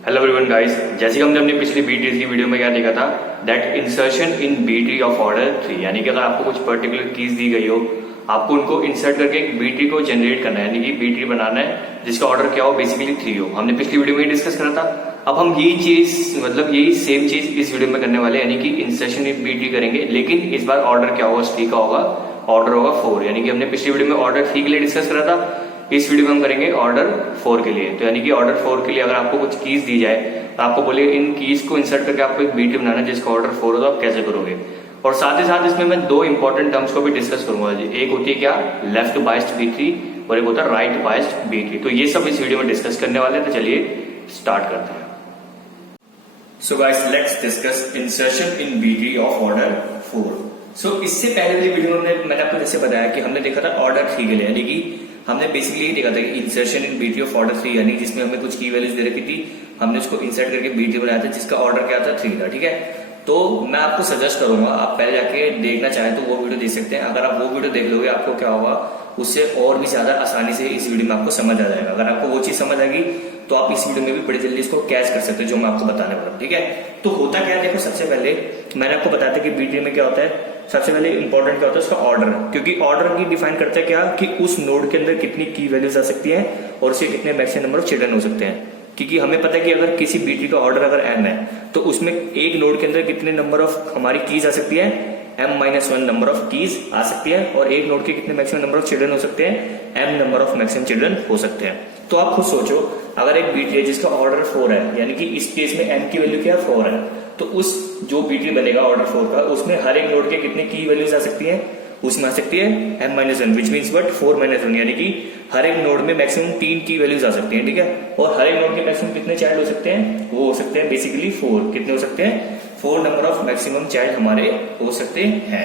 Hello everyone guys, जैसे कि हमने अपनी पिछली बी ट्री की वीडियो में क्या देखा था that insertion in B tree of order 3, यानी कि अगर आपको कुछ पर्टिकुलर कीज दी गई हो, आपको उनको इंसर्ट करके एक बी ट्री को जनरेट करना है, यानी कि बी ट्री बनाना है जिसका ऑर्डर क्या हो, बेसिकली 3 हो। हमने पिछली वीडियो में डिस्कस करा था। अब हम यही चीज यही सेम चीज इस वीडियो में करने वाले हैं, यानी कि इंसर्शन इन बी ट्री करेंगे, लेकिन इस बार ऑर्डर क्या होगा, 3 का होगा, ऑर्डर होगा 4। यानी कि हमने पिछली वीडियो में ऑर्डर 3 के लिए डिस्कस करा था, इस वीडियो में हम करेंगे ऑर्डर 4 के लिए। तो यानी कि ऑर्डर 4 के लिए अगर आपको कुछ कीज दी जाए तो आपको बोले इन कीज को इंसर्ट करके आपको एक बी ट्री बनाना है जिसका ऑर्डर 4 हो, तो आप कैसे करोगे। और साथ ही साथ इसमें मैं 2 इंपॉर्टेंट टर्म्स को भी डिस्कस करूंगा। एक होती है क्या, लेफ्ट बाइस्ड बी ट्री, और एक होता है राइट बाइस्ड बी ट्री। तो ये सब इस वीडियो में डिस्कस करने वाले हैं, तो चलिए स्टार्ट करते हैं। So guys, let's discuss insertion in B tree of order 4। So इससे पहले वाली वीडियो में मैंने आपको जैसे बताया कि हमने देखा था ऑर्डर 3 के लिए, यानी कि हमने बेसिकली ये देखा था कि insertion in B tree of order 3, यानी जिसमें हमें कुछ की वैल्यूज दे रखी थी, हमने उसको इंसर्ट करके बी ट्री बनाया था जिसका ऑर्डर क्या था, 3 था। ठीक है, तो मैं आपको सजेस्ट करूंगा, आप पहले जाके देखना चाहें तो वो वीडियो देख सकते हैं। अगर आप वो वीडियो देख लोगे, आपको क्या होगा, उससे और भी ज्यादा आसानी से इस वीडियो में आपको समझ आ जाएगा। अगर आपको वो चीज समझ आएगी तो आप इस वीडियो में भी बड़ी जल्दी इसको कैच कर सकते हो, जो मैं आपको बताने वाला हूं। ठीक है, तो होता क्या है, देखो सबसे पहले मैंने आपको बताया था कि बी ट्री में क्या होता है, सबसे पहले इंपॉर्टेंट क्या होता है उसका ऑर्डर, क्योंकि ऑर्डर की डिफाइन करता है क्या कि उस नोड के अंदर कितनी की वैल्यूज आ सकती हैं और उसके कितने मैक्सिमम नंबर ऑफ चिल्ड्रन हो सकते हैं। क्योंकि हमें पता है कि अगर किसी बी ट्री का ऑर्डर अगर m है तो उसमें एक नोड के अंदर कितने नंबर ऑफ हमारी कीज आ सकती है, m-1 नंबर ऑफ कीज आ सकती है, और एक नोड के कितने मैक्सिमम नंबर ऑफ चिल्ड्रन हो सकते हैं, m number of maximum children हो सकते हैं। तो आप खुद सोचो, अगर एक बी ट्री है जिसका ऑर्डर 4 है, यानी कि इस केस में m की वैल्यू क्या है, 4 है, तो उस जो बी ट्री बनेगा ऑर्डर 4 का, उसमें हर एक नोड के कितने की वैल्यूज आ सकती है, उसमें आ सकती है m-1, विच मीन्स वट 4-1, यानी कि हर एक नोड में मैक्सिमम 3 की वैल्यूज आ सकती हैं। ठीक है, और हर एक नोड के मैक्सिमम कितने चाइल्ड हो सकते हैं, वो हो सकते हैं बेसिकली 4। कितने हो सकते हैं, 4 नंबर ऑफ मैक्सिमम चाइल्ड हमारे हो सकते हैं।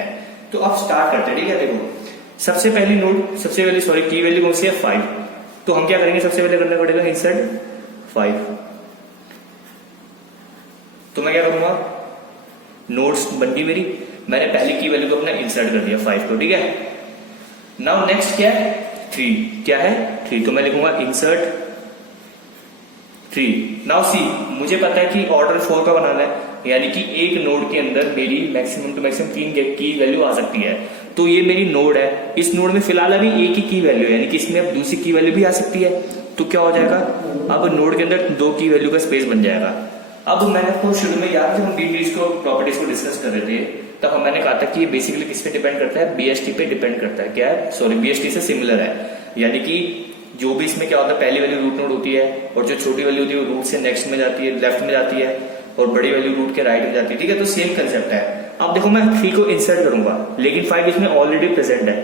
तो अब स्टार्ट करते हैं। ठीक है, देखो सबसे पहली नोड, सबसे पहले की वैल्यू कौन सी है, 5। तो हम क्या करेंगे, सबसे पहले करना पड़ेगा इंसर्ट 5। तो मैं क्या करूंगा, नोड्स बन गई मेरी, मैंने पहली की वैल्यू को अपना इंसर्ट कर दिया 5 को। ठीक है, नाउ नेक्स्ट क्या है, 3। क्या है, 3। तो मैं लिखूंगा इंसर्ट 3। नाउ सी, मुझे पता है कि ऑर्डर 4 का बनाना है, यानी कि एक नोड के अंदर मेरी मैक्सिमम टू मैक्सिमम 3 की वैल्यू आ सकती है। तो ये मेरी नोड है, इस नोड में फिलहाल अभी एक ही की वैल्यू है, यानी कि इसमें अब दूसरी की वैल्यू भी आ सकती है। तो क्या हो जाएगा, अब नोड के अंदर 2 की वैल्यू का स्पेस बन जाएगा। अब मैंने आपको शुरू में याद, जब हम बी ट्रीज को प्रॉपर्टीज को डिस्कस कर रहे थे, तब मैंने कहा था कि ये बेसिकली किस पे डिपेंड करता है, बीएसटी पे डिपेंड करता है। क्या है, सॉरी, बीएसटी से सिमिलर है, यानी कि जो भी इसमें क्या होता है, पहली वैल्यू रूट नोड होती है, और जो छोटी वैल्यू होती है वो रूट से नेक्स्ट में जाती है, लेफ्ट में जाती है, और बड़ी वैल्यू रूट के राइट में जाती है। ठीक है, तो सेम कंसेप्ट है। अब देखो मैं 3 को इंसर्ट करूंगा, लेकिन 5 इसमें ऑलरेडी प्रेजेंट है,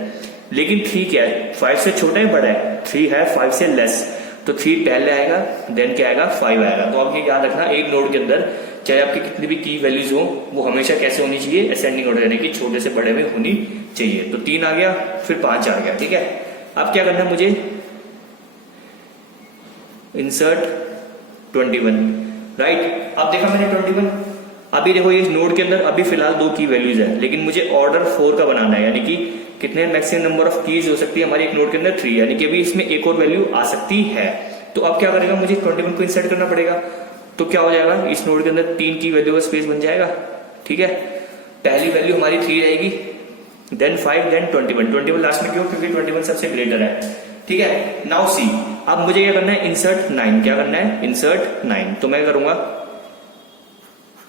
लेकिन 3 क्या है, 5 से छोटा है बड़ा है, 3 है 5 से लेस, तो 3 पहले आएगा, देन क्या आएगा, 5 आएगा। तो आप ये याद रखना, एक नोड के अंदर चाहे आपकी कितनी भी की वैल्यूज हो, वो हमेशा कैसे होनी चाहिए, असेंडिंग ऑर्डर, यानी कि छोटे से बड़े में होनी चाहिए। तो 3 आ गया, फिर 5 आ गया। ठीक है, अब क्या करना है मुझे, इंसर्ट 21। राइट, अब देखा मैंने 21। अभी देखो ये नोड के अंदर अभी फिलहाल 2 की वैल्यूज है, लेकिन मुझे ऑर्डर 4 का बनाना है, यानी कि कितने मैक्सिमम नंबर ऑफ कीज हो सकती है हमारी एक नोड के अंदर, 3, यानी कि अभी इसमें एक और वैल्यू आ सकती है। तो अब क्या करेगा, मुझे 21 को इंसर्ट करना पड़ेगा। तो क्या हो जाएगा, इस नोड के अंदर 3 की वैल्यू का स्पेस बन जाएगा। ठीक है, पहली वैल्यू हमारी 3 रहेगी, देन 5, देन 21 लास्ट में, क्यों, क्योंकि 21 सबसे ग्रेटर है। ठीक है, नाउ सी, अब मुझे क्या करना है, इंसर्ट 9। क्या करना है, इंसर्ट 9। तो मैं करूंगा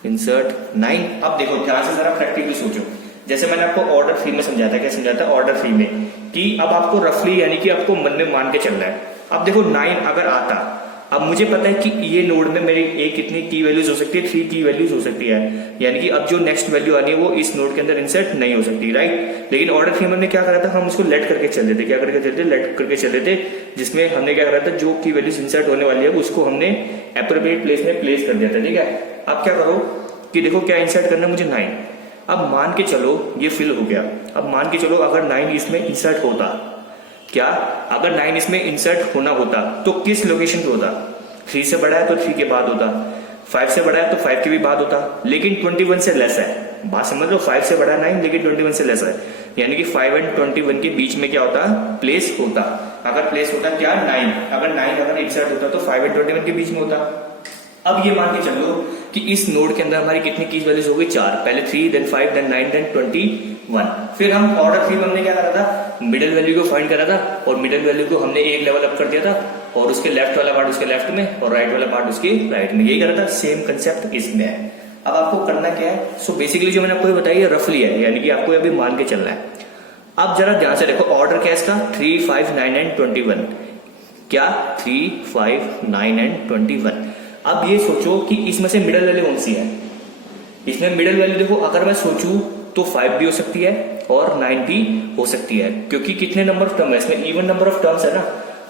इंसर्ट 9। अब देखो ध्यान से जरा प्रैक्टिकली सोचो, जैसे मैंने आपको ऑर्डर 3 में समझाया था, क्या समझाया था ऑर्डर 3 में, कि अब आपको रफली, यानी कि आपको मन में मान के चलना है। अब देखो 9 अगर आता, अब मुझे पता है कि ये नोड में मेरी एक कितनी की वैल्यूज हो सकती है, 3 की वैल्यूज हो सकती है, यानी कि अब जो नेक्स्ट वैल्यू आनी है वो इस नोड के अंदर इंसर्ट नहीं हो सकती। राइट, लेकिन ऑर्डर 3 में हमने क्या करा था, हम उसको लेट करके चल रहे थे। क्या करके चलते, लेट करके चल रहे थे, जिसमें हमने क्या करा था, जो की वैल्यूज इंसर्ट होने वाली है उसको हमने एप्रोप्रिएट प्लेस में प्लेस कर दिया था। ठीक है, अब क्या करो कि देखो क्या इंसर्ट करना है मुझे, 9। अब मान के चलो ये फिल हो गया, अब मान के चलो अगर 9 इसमें इंसर्ट होता, क्या, अगर 9 इसमें इंसर्ट होना होता तो किस लोकेशन पे होता, 3 से बड़ा है तो 3 के बाद होता, 5 से बड़ा है तो 5 के भी बाद होता, लेकिन 21 से लेस है। बात समझ लो, 5 से बड़ा 9, लेकिन 21 से लेस है, यानी कि 5 और 21 के बीच में क्या होता, प्लेस होता। अगर प्लेस होता क्या, 9, अगर 9 अगर इंसर्ट होता तो 5 और 21 के बीच में होता। अब ये मान के चलो कि इस नोड के अंदर हमारी कितनी कीज वैल्यूज हो गई, 4, पहले 3 देन 5 देन 9 देन 21। फिर हम ऑर्डर 3 में हमने क्या करा था, मिडिल वैल्यू को फाइंड करा था और मिडिल वैल्यू को हमने एक लेवल अप कर दिया था और उसके लेफ्ट वाला पार्ट उसके लेफ्ट में और राइट वाला पार्ट उसके राइट में, यही करा था। सेम कंसेप्ट इसमें है। अब आपको करना क्या है, सो बेसिकली जो मैंने आपको बताई है रफली है, यानी कि आपको अभी मान के चलना है। अब जरा ध्यान से देखो, ऑर्डर क्या है इसका, 3, 5, 9 एंड 21। क्या 3, 5, 9 एंड 21। अब ये सोचो कि इसमें से मिडिल वैल्यू कौन सी है। इसमें मिडिल वैल्यू देखो, अगर मैं सोचूं तो 5 भी हो सकती है और 9 भी हो सकती है, क्योंकि कितने नंबर ऑफ टर्म है इसमें, इवन नंबर ऑफ टर्म्स है ना,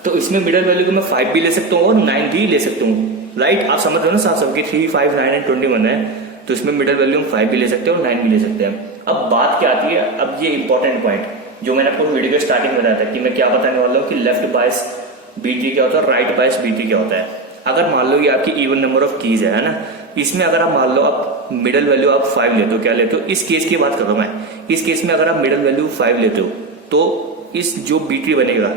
तो इसमें मिडिल वैल्यू को मैं 5 भी ले सकता हूँ और 9 भी ले सकता हूँ। राइट, आप समझ रहे हो ना साथ साथ कि 3, 5, 9 एंड 21 है, तो इसमें मिडिल वैल्यू हम 5 भी ले सकते हैं और 9 भी ले सकते हैं। अब बात क्या आती है, अब ये इंपॉर्टेंट पॉइंट जो मैंने आपको वीडियो के स्टार्टिंग में बताया था कि मैं क्या बताने वाला हूँ कि लेफ्ट बायस बीटी क्या होता है और राइट बायस बीटी क्या होता है। अगर मान लो ये आपकी इवन नंबर ऑफ कीज है ना, इसमें अगर आप मान लो आप मिडिल वैल्यू आप 5 लेते हो, क्या लेते हो, इस केस की बात कर रहा हूं मैं, इस केस में अगर आप मिडिल वैल्यू 5 लेते हो तो इस जो बीटी बनेगा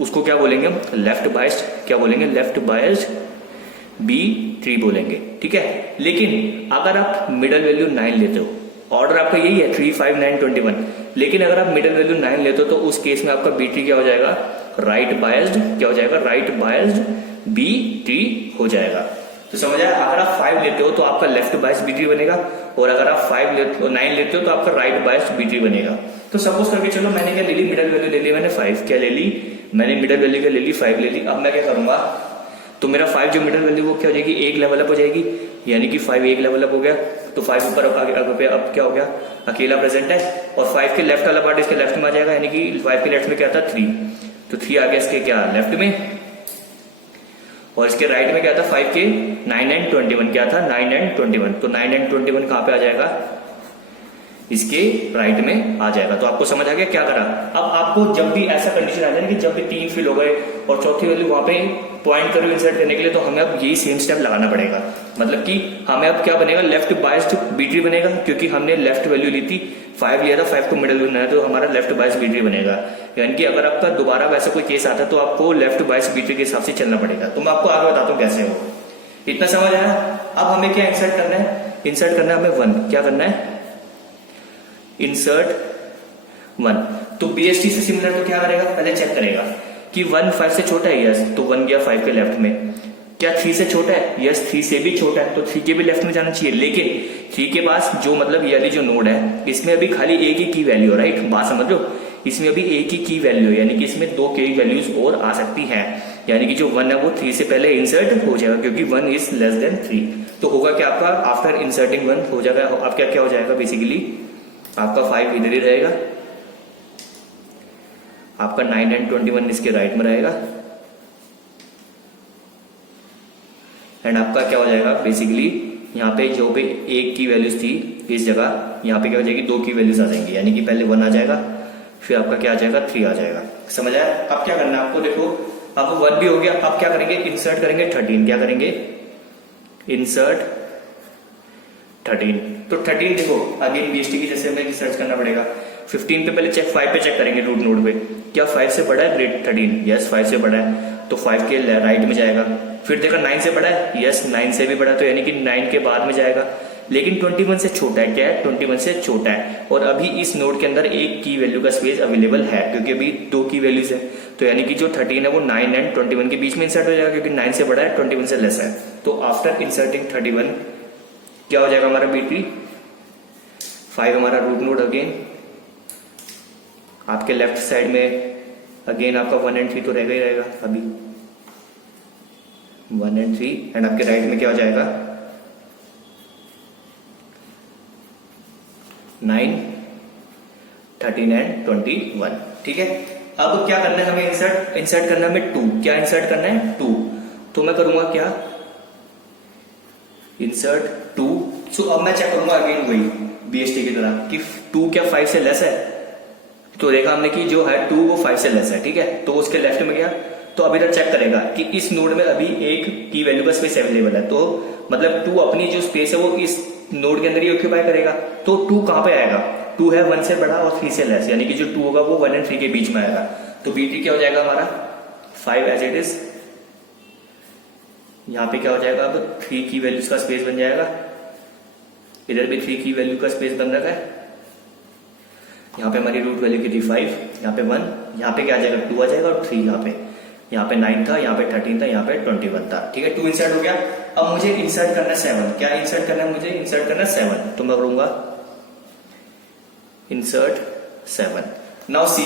उसको क्या बोलेंगे हम, लेफ्ट बायस्ड, क्या बोलेंगे, लेफ्ट बायस्ड B3 बोलेंगे, ठीक है। लेकिन अगर आप मिडिल वैल्यू 9 लेते हो, ऑर्डर आपका यही है 3, 5, 9, 21, लेकिन अगर आप मिडिल वैल्यू 9 लेते हो तो उस केस में आपका B3 क्या हो जाएगा, राइट बायस्ड, क्या हो जाएगा, राइट बायस्ड B3 हो जाएगा। तो समझ आया, अगर आप 5 लेते हो तो आपका लेफ्ट बायस्ड B3 बनेगा और अगर आप 9 लेते हो तो आपका राइट बायस्ड B3 बनेगा। तो सपोज करके चलो मैंने क्या ले ली, मिडिल वैल्यू ले ली मैंने 5, क्या ले ली मैंने, मिडिल वैल्यू क्या ले ली, 5 ले ली। अब मैं क्या करूंगा, तो मेरा 5 जो मिडिल वैल्यू वो क्या हो जाएगी, एक लेवल अप हो जाएगी, यानी कि 5 एक लेवल अप हो गया, तो 5 ऊपर अब क्या हो गया, अकेला प्रेजेंट है और 5 के लेफ्ट वाला पार्ट इसके लेफ्ट में आ जाएगा, यानी कि 5 के लेफ्ट में क्या था 3, तो 3 आ गया इसके क्या लेफ्ट में, और इसके राइट में क्या था 5 के 9 एंड 21, क्या था 9 एंड 21, तो 9 एंड 21 कहां पे आ जाएगा, इसके राइट में आ जाएगा। तो आपको समझ आ गया क्या करा। अब आपको जब भी ऐसा कंडीशन आ जाए ना कि जब भी 3 फिल हो गए और चौथी वैल्यू वहां पे पॉइंट करो इंसर्ट करने के लिए, तो हमें अब यही सेम स्टेप लगाना पड़ेगा। मतलब कि हमें अब क्या बनेगा, लेफ्ट बायस्ड B3 बनेगा, क्योंकि हमने लेफ्ट वैल्यू ली थी 5 लिया था, 5 को मिडिल बनाया तो हमारा लेफ्ट बायस्ड B3 बनेगा। यानी कि अगर आपका दोबारा वैसा कोई केस आता है तो आपको लेफ्ट बायस्ड B3 के हिसाब से चलना पड़ेगा। तो मैं आपको आगे बताता हूँ कैसे हो, इतना समझ आया। अब हमें क्या इंसर्ट करना है, इंसर्ट करना है हमें 1, क्या करना है, इंसर्ट 1। तो BST से सिमिलर तो क्या करेगा, पहले चेक करेगा कि 1 5 से छोटा है, यस, तो 1 गया 5 के लेफ्ट में। क्या 3 से छोटा है, यस 3 से भी छोटा है, तो 3 के भी लेफ्ट में जाना चाहिए। लेकिन 3 के पास जो मतलब ये जो नोड है इसमें अभी खाली एक ही की वैल्यू है, राइट, बात समझ लो, इसमें अभी एक ही की वैल्यू है, यानी कि इसमें 2 की वैल्यूज और आ सकती हैं, यानी कि जो 1 है वो 3 से पहले इंसर्ट हो जाएगा, क्योंकि 1 इज लेस देन 3। तो होगा कि आपका आफ्टर इंसर्टिंग 1 हो जाएगा, आपका क्या हो जाएगा, बेसिकली आपका 5 इधर ही रहेगा, आपका 9 एंड 21 इसके राइट में रहेगा, एंड आपका क्या हो जाएगा, बेसिकली यहाँ पे जो भी एक की वैल्यूज थी इस जगह यहाँ पे क्या हो जाएगी, 2 की वैल्यूज आ जाएंगी, यानी कि पहले 1 आ जाएगा फिर आपका क्या आ जाएगा 3 आ जाएगा। समझ आया। अब क्या करना है आपको, देखो अब 1 भी हो गया, अब क्या करेंगे, इंसर्ट करेंगे 13, क्या करेंगे, इंसर्ट 13। तो 13 देखो अगेन BST की जैसे हमें सर्च करना पड़ेगा। 15 पे पहले चेक, 5 पे चेक करेंगे रूट नोड पे, क्या 5 से बड़ा है ग्रेड 13, यस 5 से बड़ा है, तो 5 के राइट में जाएगा। फिर देखा 9 से बड़ा है, यस 9 से भी बड़ा, तो यानी कि 9 के बाद में जाएगा। लेकिन 21 से छोटा है, क्या है 21 से छोटा है, और अभी इस नोड के अंदर एक की वैल्यू का स्पेस अवेलेबल है, क्योंकि अभी 2 की वैल्यूज है, तो यानी कि जो 13 है वो 9 एंड 21 के बीच में इंसर्ट हो जाएगा, क्योंकि 9 से बड़ा है 21 से लेस है। तो आफ्टर इंसर्टिंग 31 क्या हो जाएगा हमारा B3, 5 हमारा रूट नोड, अगेन आपके लेफ्ट साइड में अगेन आपका 1 एंड 3 तो रहेगा ही रहेगा, अभी 1 एंड 3, एंड आपके राइट में क्या हो जाएगा 9, 13 एंड 21, ठीक है। अब क्या करना है हमें, इंसर्ट करना है हमें 2, क्या इंसर्ट करना है 2, तो मैं करूंगा क्या, इंसर्ट 2। सो अब मैं चेक करूंगा अगेन वही BST की तरह कि 2 क्या 5 से लेस है, तो देखा हमने कि जो है 2 वो 5 से लेस है, ठीक है, तो उसके लेफ्ट में गया, तो अभी तक चेक करेगा कि इस नोड में अभी एक की वैल्यू का स्पेस अवेलेबल है, तो मतलब 2 अपनी जो स्पेस है वो इस नोड के अंदर ही ऑक्यूपाई करेगा। तो 2 कहां पे आएगा, 2 है 1 से बड़ा और 3 से लेस, यानी कि जो 2 होगा वो 1 एंड 3 के बीच में आएगा। तो B3 क्या हो जाएगा हमारा 5 एज इट इज, यहाँ पे क्या हो जाएगा, अब 3 की वैल्यूज का स्पेस बन जाएगा, इधर भी 3 की वैल्यू का स्पेस बन रखा है। यहाँ पे हमारी रूट वैल्यू की थी 5, यहाँ पे 1, यहाँ पे क्या आ जाएगा 2 आ जाएगा और 3 यहाँ पे 9 था, यहाँ पे 13 था, यहाँ पे 21 था। ठीक है, 2 इंसर्ट हो गया। अब मुझे इंसर्ट करना है 7। क्या इंसर्ट करना है मुझे? इंसर्ट करना है 7। तो मैं करूंगा इंसर्ट 7। नाउ सी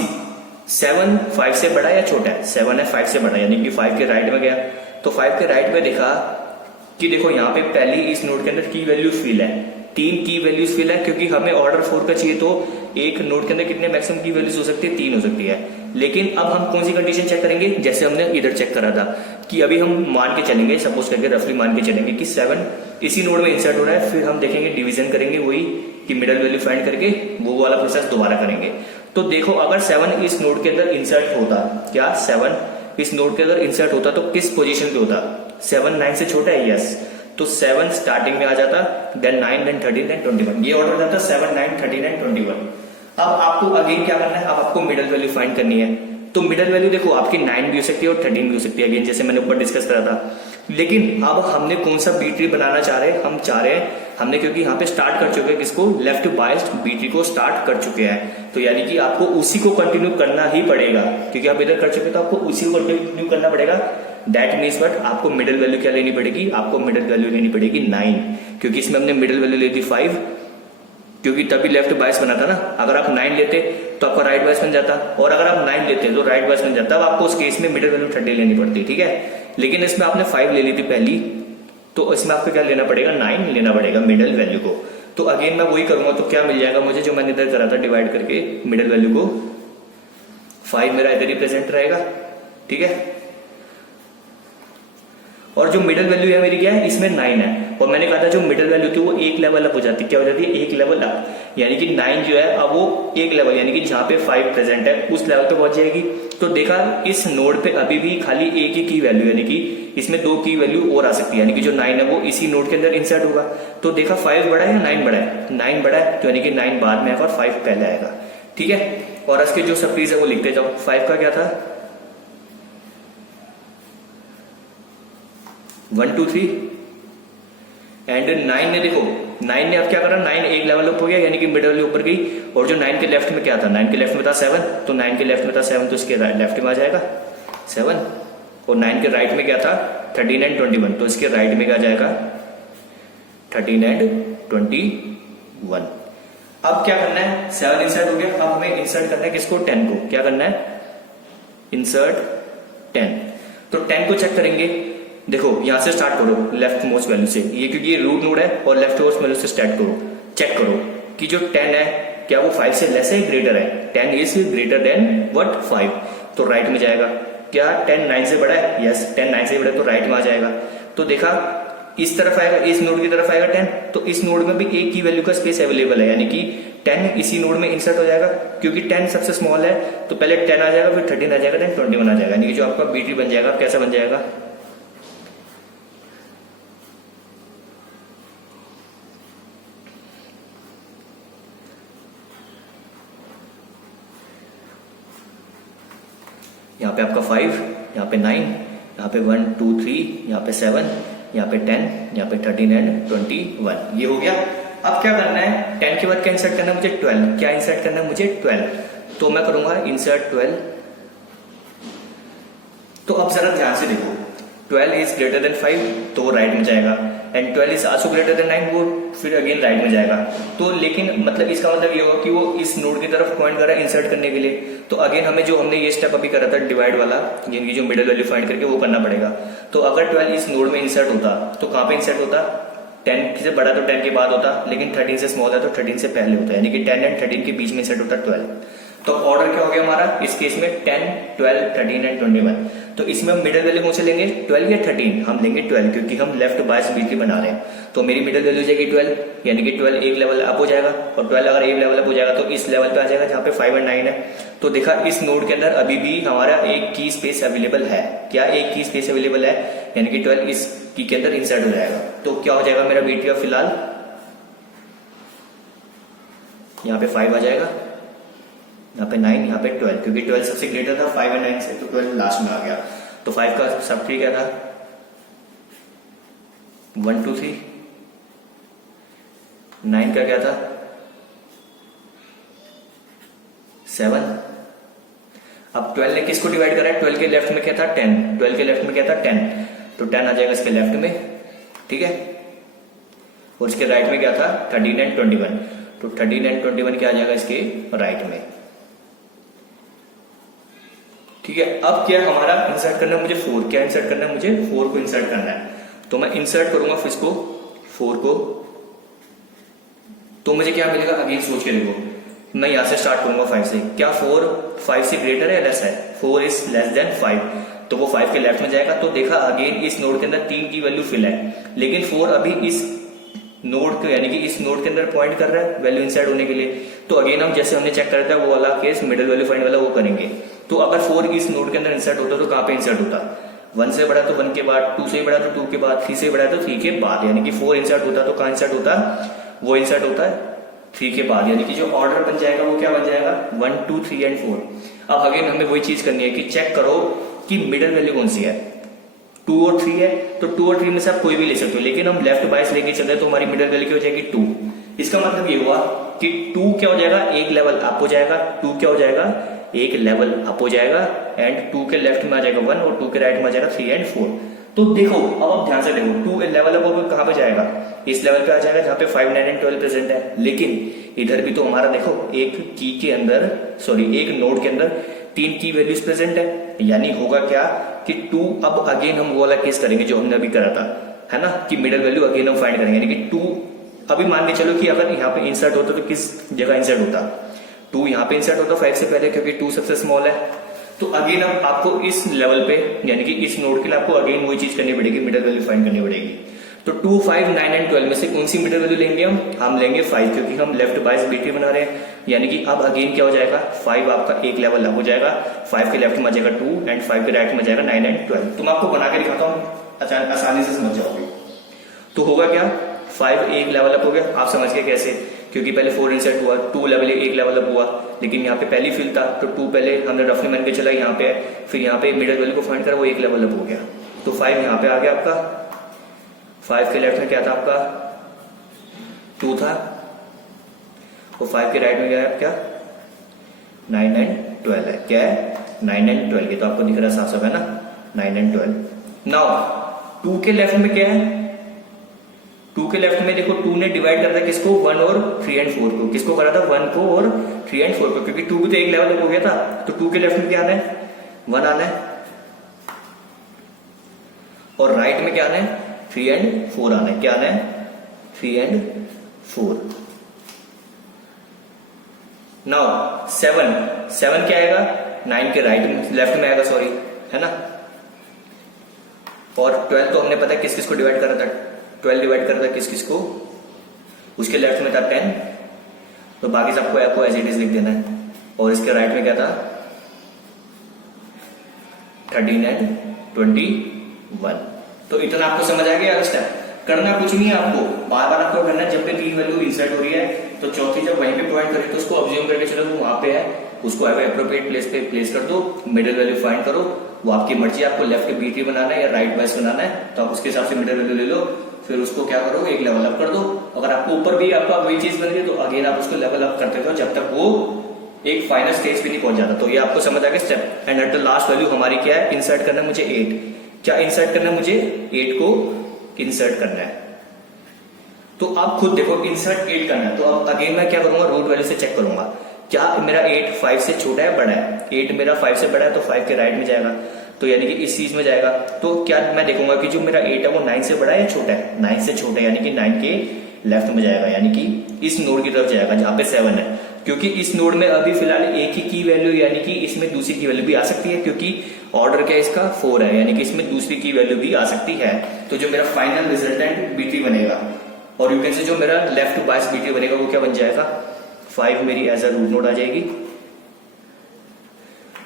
7 5 से बड़ा या छोटा है? 7 है 5 से बड़ा, यानी कि 5 के राइट में गया। तो 5 के राइट में देखा कि देखो यहाँ पे पहली इस नोड के अंदर की वैल्यू फिल है, 3 की वैल्यूज फिल है, क्योंकि हमें ऑर्डर 4 का चाहिए। तो एक नोड के अंदर कितने मैक्सिमम की वैल्यूज हो सकती है? 3 हो सकती है। लेकिन अब हम कौन सी कंडीशन चेक करेंगे? जैसे हमने इधर चेक करा था कि अभी हम मान के चलेंगे, सपोज करके रफली मान के चलेंगे कि 7 इसी नोड में इंसर्ट हो रहा है। फिर हम देखेंगे डिवीजन करेंगे, वही कि मिडल वैल्यू फाइंड करके वो वाला प्रोसेस दोबारा करेंगे। तो देखो अगर 7 इस नोड के अंदर इंसर्ट होता, क्या 7 इस नोड के अंदर इंसर्ट होता तो किस पोजीशन पे होता? 7 9 से छोटा है, यस। तो 7 स्टार्टिंग में आ जाता, देन 9, देन 13, देन 21। ये ऑर्डर जाता 7 9 13 एंड 21। अब आपको अगेन क्या करना है? अब आपको मिडल वैल्यू फाइंड करनी है। तो मिडल वैल्यू देखो आपकी 9 भी हो सकती है और 13 भी हो सकती है, अगेन जैसे मैंने ऊपर डिस्कस करा था। लेकिन अब हमने कौन सा बी ट्री बनाना चाह रहे हैं? हम चाह रहे हैं, हमने क्योंकि यहाँ पे स्टार्ट कर चुके हैं किसको? लेफ्ट बायस्ड बी ट्री को स्टार्ट कर चुके हैं। तो यानी कि आपको उसी को कंटिन्यू करना ही पड़ेगा, क्योंकि आप इधर कर चुके हैं तो आपको उसी को कंटिन्यू करना पड़ेगा। दैट मीन्स बट आपको मिडल वैल्यू क्या लेनी पड़ेगी? आपको मिडल वैल्यू लेनी पड़ेगी 9, क्योंकि इसमें हमने मिडल वैल्यू ली थी 5, क्योंकि तभी लेफ्ट बायस बना था ना। अगर आप 9 लेते तो आपका राइट बायस बन जाता, और अगर आप 9 लेते तो राइट बायस बन जाता। अब आपको उस केस में मिडल वैल्यू 30 लेनी पड़ती, ठीक है। लेकिन इसमें आपने 5 ले ली थी पहली, तो इसमें आपको क्या लेना पड़ेगा? 9 लेना पड़ेगा मिडल वैल्यू को। तो अगेन मैं वही करूंगा, तो क्या मिल जाएगा मुझे? जो मैंने इधर करा था डिवाइड करके मिडल वैल्यू को, 5 मेरा इधर ही प्रेजेंट रहेगा, ठीक है। और जो मिडल वैल्यू है मेरी क्या है? इसमें 9 है। और मैंने कहा था जो मिडल वैल्यू थी वो एक लेवल अप हो जाती है। क्या हो जाती है? एक लेवल अप, यानी कि 9 जो है अब वो एक लेवल, यानी कि जहां पे 5 प्रेजेंट है उस लेवल पे पहुंच जाएगी। तो देखा इस नोड पे अभी भी खाली एक ही की वैल्यू, यानी कि इसमें 2 की वैल्यू और आ सकती है, यानी कि जो 9 है वो इसी नोड के अंदर इंसर्ट होगा। तो देखा 5 बड़ा है या 9 बड़ा है? 9 बड़ा है, तो यानी कि 9 बाद में आएगा और 5 पहले आएगा, ठीक है। और इसके जो सप्लीज है वो लिखते जाओ। 5 का क्या था? 1 2 3 एंड 9 ने देखो 9 ने अब क्या करा? 9 एक लेवल अप हो गया, यानी कि मिडल वैल्यू ऊपर गई। और जो 9 के लेफ्ट में क्या था? 9 के लेफ्ट में था 7, तो 9 के लेफ्ट में था 7, तो इसके लेफ्ट में आ जाएगा 7। और 9 के राइट में क्या था? 13 एंड 21, तो इसके राइट में क्या जाएगा? 13 एंड 21। अब क्या करना है? 7 इंसर्ट हो गया। अब हमें इंसर्ट करना है किसको? 10 को। क्या करना है? इंसर्ट 10। तो 10 को चेक करेंगे। देखो यहां से स्टार्ट करो लेफ्ट मोस्ट वैल्यू से, ये क्योंकि ये रूट नोड है, और लेफ्ट मोस्ट वैल्यू से स्टार्ट करो। चेक करो कि जो 10 है क्या वो 5 से लेस है, ग्रेटर है? 10 इज ग्रेटर देन व्हाट? 5। तो राइट में जाएगा। क्या 10 9 से बड़ा है? यस, 10 9 से बड़ा है, तो राइट में आ जाएगा। तो देखा इस तरफ आएगा, इस नोड की तरफ आएगा 10, तो इस नोड में भी एक की वैल्यू का स्पेस अवेलेबल है, यानी कि 10 इसी नोड में इंसर्ट हो जाएगा। क्योंकि 10 सबसे स्मॉल है, तो पहले 10 आ जाएगा, फिर 13 आ जाएगा, देन 21 आ जाएगा, यानी कि जो आपका बी ट्री बन जाएगा कैसा बन जाएगा? यहाँ पे आपका 5, यहाँ पे 9, यहाँ पे 1 2 3, यहाँ पे 7, यहाँ पे 10, यहाँ पे 13 एंड 21। ये हो गया। अब क्या करना है? 10 के बाद क्या इंसर्ट करना है मुझे? 12। क्या इंसर्ट करना है मुझे? 12। तो मैं करूंगा इंसर्ट 12। तो अब जरा ध्यान से देखो, 12 इज ग्रेटर देन 5, तो वो राइट में जाएगा, and 12 is also greater than 9, वो फिर अगेन राइट में जाएगा। तो लेकिन मतलब इसका मतलब ये होगा कि वो इस नोड की तरफ पॉइंट कर रहा है इंसर्ट करने के लिए। तो अगेन हमें जो हमने ये स्टेप अभी करा था डिवाइड वाला, यानी कि जो मिडल वैल्यू फाइंड करके वो करना पड़ेगा। तो अगर 12 इस नोड में इंसर्ट होता तो कहां पे इंसर्ट होता? 10 से बड़ा तो 10 के बाद होता, लेकिन 13 से स्मॉल है तो 13 से पहले होता है, यानी कि 10 एंड 13 के बीच में इंसर्ट होता 12। तो ऑर्डर क्या हो गया हमारा इस केस में? 10 12 13 एंड 21। तो इसमें हम मिडल वैल्यू कौन से लेंगे? 12 या 13? हम लेंगे 12, क्योंकि हम लेफ्ट बायस बी ट्री बना रहे हैं। तो मेरी मिडल वैल्यू जाएगी 12, यानी कि 12 एक लेवल अप हो जाएगा, और 12 अगर एक लेवल अप हो जाएगा तो इस लेवल पे आ जाएगा जहां पे 5 और 9 है। तो देखा इस नोड के अंदर अभी भी हमारा एक की स्पेस अवेलेबल है। क्या एक की स्पेस अवेलेबल है? यानी कि 12 इस की के अंदर इंसर्ट हो जाएगा। तो क्या हो जाएगा मेरा बी ट्री? फिलहाल यहाँ पे 5 आ जाएगा, यहाँ पे 9, यहाँ पे 12, क्योंकि 12 सबसे ग्रेटर था 5 और 9 से, तो 12 लास्ट में आ गया। तो 5 का सब ट्री क्या था? 1 2 3, 9 का क्या था 7। अब 12 ने किसको डिवाइड करा है, 12 के लेफ्ट में क्या था 10, 12 के लेफ्ट में क्या था 10, तो 10 आ जाएगा इसके लेफ्ट में, ठीक है। और इसके राइट में क्या था 13 एंड 21, तो 13 एंड 21 क्या आ जाएगा इसके राइट में, ठीक है। अब क्या हमारा इंसर्ट करना है मुझे 4, क्या इंसर्ट करना है मुझे 4 को इंसर्ट करना है, तो मैं इंसर्ट करूंगा फिर इसको 4 को, तो मुझे क्या मिलेगा अगेन सोच के देखो, मैं यहां से स्टार्ट करूंगा 5 से, क्या 4 5 से ग्रेटर है या लेस है, 4 इज लेस देन 5, तो वो 5 के लेफ्ट में जाएगा। तो देखा अगेन इस नोड के अंदर 3 की वैल्यू फिल है, लेकिन 4 अभी इस नोड को यानी कि इस नोड के अंदर पॉइंट कर रहा है वैल्यू इंसर्ट होने के लिए, तो अगेन हम जैसे हमने चेक करा था वो वाला केस मिडिल वैल्यू फाइंड वाला वो करेंगे। तो अगर 4 इस नोड के अंदर इंसर्ट होता तो कहां पे इंसर्ट होता, 1 से बड़ा तो 1 के बाद, 2 से बड़ा तो 2 के बाद, 3 से बड़ा तो 3 के बाद, यानी कि 4 इंसर्ट होता तो कहां इंसर्ट होता, वो इंसर्ट होता है 3 के बाद, यानी कि जो ऑर्डर बन जाएगा वो क्या बन जाएगा 1 2 3 एंड 4। अब अगेन हमें वही चीज करनी है कि चेक करो कि मिडिल वैल्यू कौन सी है, 2 और 3 है, तो 2 और 3 में से आप कोई भी ले सकते हो, लेकिन हम लेफ्ट बायस लेके चल रहे तो हमारी मिडिल वैल्यू क्या हो जाएगी 2। इसका मतलब ये हुआ कि 2 क्या हो जाएगा एक लेवल अप हो जाएगा, 2 क्या हो जाएगा एक लेवल अप हो जाएगा, एंड 2 के लेफ्ट में आ जाएगा 1 और 2 के राइट में आ जाएगा 3 एंड 4। तो देखो अब आप ध्यान से देखो 2 लेवल अप कहां पे जाएगा, इस लेवल पे आ जाएगा जहां पे 5 9 एंड 12 प्रेजेंट है, लेकिन इधर भी तो हमारा देखो एक की के अंदर एक नोड के अंदर 3 की वैल्यूज प्रेजेंट है, यानी होगा क्या कि 2, अब अगेन हम वो वाला केस करेंगे जो हमने अभी करा था, है ना, कि मिडिल वैल्यू अगेन हम फाइंड करेंगे, यानी कि 2 अभी मान के चलो कि अगर यहाँ पे इंसर्ट होता तो किस जगह इंसर्ट होता, 2 यहाँ पे इंसर्ट होता 5 से पहले, क्योंकि 2 सबसे स्मॉल है। तो अगेन अब आपको इस लेवल पे यानी कि इस नोड के लिए आपको अगेन वही चीज करनी पड़ेगी, मिडिल वैल्यू फाइंड करनी पड़ेगी। तो 2 5 9 एंड 12 में से कौन सी मिडिल वैल्यू लेंगे हम लेंगे 5, क्योंकि हम लेफ्ट बायस बीटी बना रहे हैं, यानी कि अब अगेन क्या हो जाएगा 5 आपका एक लेवल अप हो जाएगा, 5 के लेफ्ट में आ जाएगा 2 एंड 5 के राइट में जाएगा 9 एंड 12। तो मैं आपको बना के दिखाता हूँ आसानी से समझ जाओगे। तो होगा क्या 5 एक लेवल अप हो गया, आप समझ गए कैसे, क्योंकि पहले 4 इंसर्ट हुआ, 2 लेवल एक लेवल अप हुआ, लेकिन यहाँ पे पहली फिल था तो 2 पहले हमने रफली मान के चला यहाँ पे, फिर यहाँ पे मिडिल वैल्यू को फाइंड करा वो एक लेवल अप हो गया, तो 5 यहाँ पे आ गया आपका, 5 के लेफ्ट में क्या था आपका 2 था, और 5 के राइट में क्या है क्या 9 एंड 12 है, क्या है 9 एंड 12, ये तो आपको दिख रहा है साफ साफ है ना 9 एंड 12। नाउ 2 के लेफ्ट में क्या है, 2 के लेफ्ट में देखो 2 ने डिवाइड करा था किसको 1 और 3 एंड 4 को, किसको करा था 1 को और 3 एंड 4 को, क्योंकि 2 भी तो एक लेवल हो गया था, तो 2 के लेफ्ट में क्या आना है 1 आना है, और राइट में क्या आना है 3 एंड 4 आना है, क्या आना है 3 एंड 4। नाउ 7 क्या आएगा 9 के राइट में लेफ्ट में आएगा, सॉरी, है ना, और 12 तो हमने पता किस किस को डिवाइड करा था, 12 डिवाइड करा था किस किस को, उसके लेफ्ट में था 10, तो बाकी सबको आपको एज इट इज लिख देना है, और इसके राइट में क्या था 13 एंड 21। तो इतना आपको समझ आ गया। स्टेप करना कुछ नहीं है आपको, बार बार आपको करना है, जब भी 3 वैल्यू इंसर्ट हो रही है तो चौथी जब वहीं पे पॉइंट करें तो उसको ऑब्जर्व करके चलो वो वहां पे है, उसको एप्रोप्रिएट प्लेस पे प्लेस कर दो, मिडिल वैल्यू फाइंड करो, वो आपकी मर्जी, आपको लेफ्ट बी ट्री बनाना है या राइट बायस बनाना है तो आप उसके हिसाब से मिडिल वैल्यू ले लो, फिर उसको क्या करो एक लेवल अप कर दो। अगर आपको ऊपर भी आपका वही चीज बन गई तो अगेन आप उसको लेवल अप करते हो जब तक वो एक फाइनल स्टेज पे नहीं पहुंच जाता। तो ये आपको समझ आ गया step. And at the last value हमारी क्या है, इंसर्ट करना है मुझे 8, क्या इंसर्ट करना है मुझे 8 को इंसर्ट करना है। तो आप खुद देखो इंसर्ट 8 करना है, तो अब अगेन मैं क्या करूंगा रूट वैल्यू से चेक करूंगा क्या मेरा 8 5 से छोटा है बड़ा है, 8 मेरा 5 से बड़ा है तो 5 के राइट में जाएगा, तो यानी कि इस चीज में जाएगा। तो क्या मैं देखूंगा कि जो मेरा 8 है वो 9 से बड़ा है या छोटा है, 9 से छोटा है, यानी कि 9 के लेफ्ट में जाएगा, यानी कि इस नोड की तरफ जाएगा जहां पे 7 है, क्योंकि इस नोड में अभी फिलहाल एक ही की वैल्यू यानी कि इसमें दूसरी की वैल्यू भी आ सकती है, क्योंकि ऑर्डर क्या इसका 4 है, यानी कि इसमें दूसरी की वैल्यू भी आ सकती है। तो जो मेरा फाइनल रिजल्टेंट बी ट्री बनेगा, और यू कैन से जो मेरा लेफ्ट बायस बी ट्री बनेगा वो क्या बन जाएगा 5 मेरी एज अ रूट नोड आ जाएगी,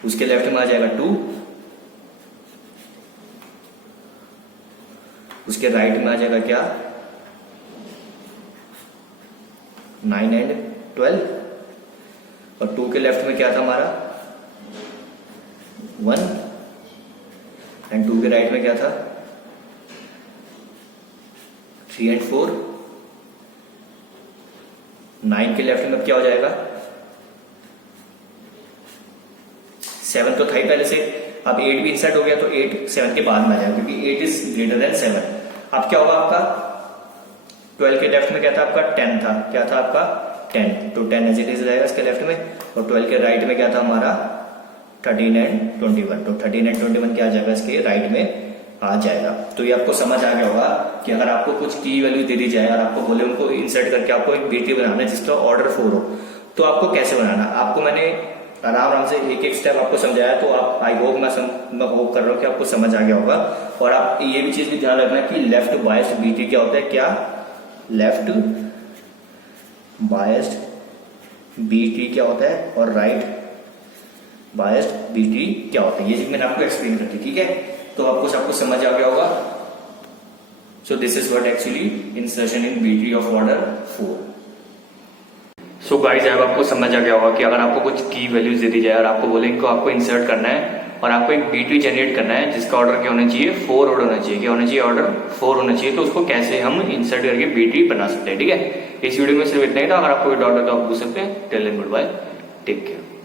उसके लेफ्ट में आ जाएगा 2, उसके राइट में आ जाएगा क्या 9 एंड 12, और 2 के लेफ्ट में क्या था हमारा 1, एंड 2 के राइट में क्या था 3 and 4, 9 के लेफ्ट में क्या हो जाएगा 7 तो था ही पहले से, अब 8 भी इंसर्ट हो गया तो 8 7 के बाद में आ जाएगा क्योंकि 8 इज ग्रेटर देन 7। अब क्या होगा आपका 12 के लेफ्ट में क्या था आपका 10 था, क्या था आपका 10, तो 10 एज इट इज रहेगा इसके लेफ्ट में, और 12 के राइट में क्या था हमारा 13 एंड 21, तो 13 एंड 21 क्या आ जाएगा इसके राइट में आ जाएगा। तो ये आपको समझ आ गया होगा कि अगर आपको कुछ की वैल्यू दे दी जाए और आपको बोले उनको इंसर्ट करके आपको एक बीटी बनाना है जिसका ऑर्डर 4 हो, तो आपको कैसे बनाना, आपको मैंने आराम से एक एक स्टेप आपको समझाया, तो आप आई होप मैं होप कर रहा हूँ कि आपको समझ आ गया होगा। और आप ये भी चीज भी ध्यान रखना कि लेफ्ट बायस्ड बीटी क्या होता है, क्या लेफ्ट बायस्ड बीटी क्या होता है और राइट बायस्ड बीटी क्या होता है, ये चीज मैंने आपको एक्सप्लेन कर दी, ठीक है। तो आपको सब कुछ समझ आ गया होगा। So this is what actually insertion in BT of order 4। So guys अब आपको समझ आ गया होगा कि अगर आपको कुछ की वैल्यूज दे दी जाए और आपको बोले इनको आपको इंसर्ट करना है और आपको एक बीटी जनरेट करना है जिसका ऑर्डर क्या होना चाहिए 4 ऑर्डर होना चाहिए, क्या होना चाहिए ऑर्डर 4 होना चाहिए, तो उसको कैसे हम इंसर्ट करके बीटी बना सकते हैं, ठीक है। इस वीडियो में सिर्फ इतना ही था, अगर आपको कोई डाउट है तो आप पूछ सकते हैं। Till then good bye, take care.